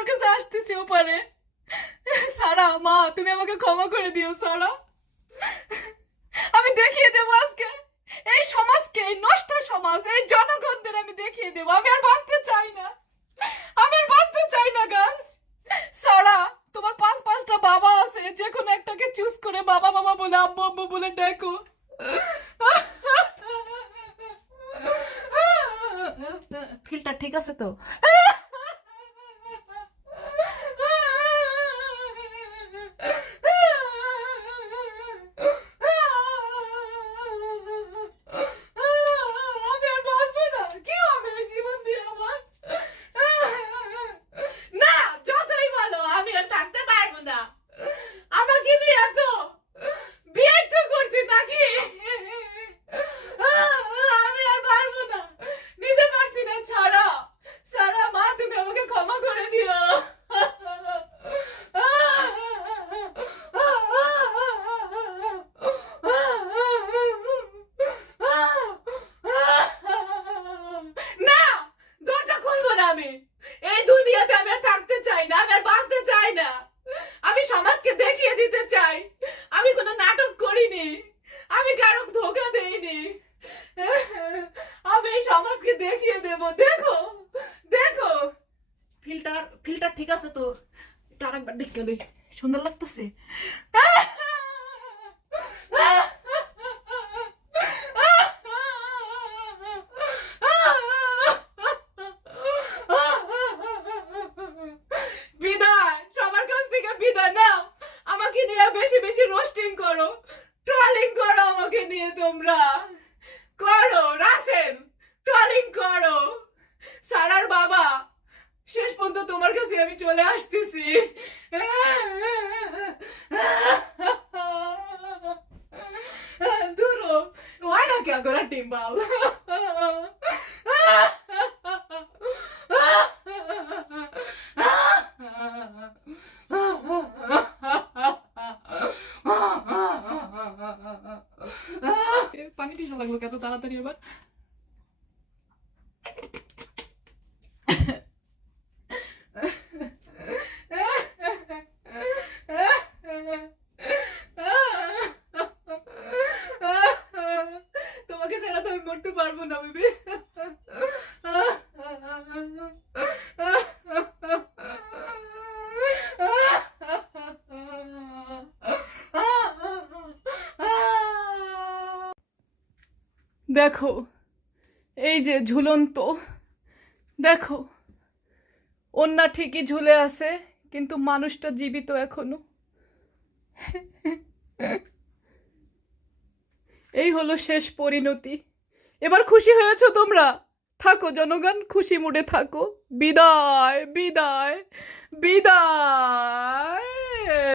হতেও ওপারে। সারা, মা, তুমি আমাকে ক্ষমা করে দিও, সারা। আমি দেখিয়ে দেবো আজকে। এই সমাজকে এই নষ্ট সমাজ, এই জনগণদের আমি দেখিয়ে দেবো। আমি আর বাঁচতে চাই না। আমি আর বাঁচতে চাই না গাছ সারা, তোমার পাঁচ পাঁচটা বাবা আছে, যে কোনো একটাকে চুজ করে বাবা বাবা বলে, আব্বু আব্বু বলে ডাকো। ফিল্টার ঠিক আছে তো আমি আর বাঁচবো না কি হবে এই জীবন দিয়ে আমার না যতই বলো আমি আর থাকতে পারব না আমাকে নিয়ে তো বিয়ে তো করছি নাকি আমি আর পারব না নিতে পারছি না ছাড়া ছাড়া মা তুমি আমাকে ক্ষমা করে দিও না দরজা খুলবো না আমি এই দুনিয়াতে আমি আর থাকতে চাই না আমি আর বাঁচতে চাই না আমি সমাজকে দেখিয়ে দিতে চাই আমি কোনো নাটক করিনি আমি কারও ধোকা দেইনি আমি এই সমাজকে দেখিয়ে দেব দেখো দেখো। ফিল্টার ফিল্টার ঠিক আছে তো। এটা আরেকবার দেখতে দে সুন্দর লাগতেছে। বিদায় সবার কাছ থেকে বিদায় নাও। আমাকে নিয়ে বেশি বেশি রোস্টিং করো ট্রলিং করো আমাকে নিয়ে তোমরা। করো রাসেল ট্রলিং করো সারার বাবা শেষ পর্যন্ত তোমার কাছে আমি চলে আসতেছি। দূরো ওই না কে করা টিম্বাল পানি টিসা লাগল কত তাড়াতাড়ি আবার তোমাকে ছাড়া তো আমি মরতে পারব না বেবি দেখো, এই যে ঝুলন্ত, দেখো অন্যা ঠিকই ঝুলে আছে, কিন্তু মানুষটা জীবিত এখনও। এই হলো শেষ পরিণতি। এবার খুশি হয়েছ তোমরা? থাকো জনগণ খুশি মুডে থাকো। বিদায় বিদায় বিদায়!